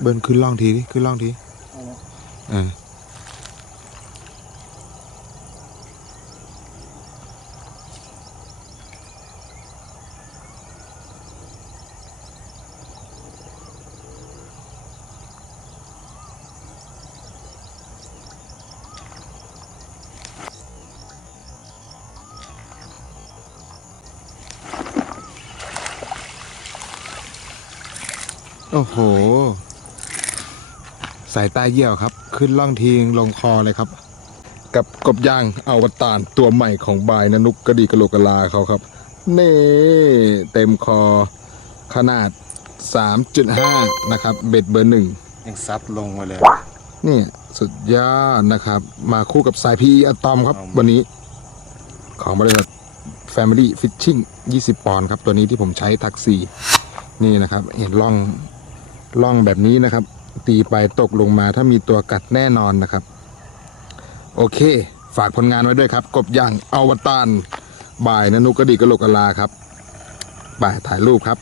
เบิร์นขึ้นล่องทีดิขึ้นล่องทีเอาละเออโอ้โห สายตาเยี่ยวครับ ขึ้นล่องทีงลงคอเลยครับ กับกบย่างอวตารตัวใหม่ของบายนนุกกระดีกระโหลกกะลาเขาครับนี่เต็มคอขนาด 3.5 นะครับ เบ็ดเบอร์หนึ่งยังซัดลงมาเลยนี่สุดยอดนะครับ มาคู่กับสายพีอะตอมครับครับวันนี้ ของบริษัท Family Fishing 20 ปอนด์ครับ ตัวนี้ที่ผมใช้ทักซี่นี่นะครับ เห็นล่องล่องแบบนี้นะครับ ตีไปตกลงมาถ้ามีตัวกัดแน่นอนนะครับ โอเค ฝากผลงานไว้ด้วยครับ กบย่างอวตารบ่ายนนุกกระดิกกระโหลกกะลาครับบ่ายถ่ายรูปครับ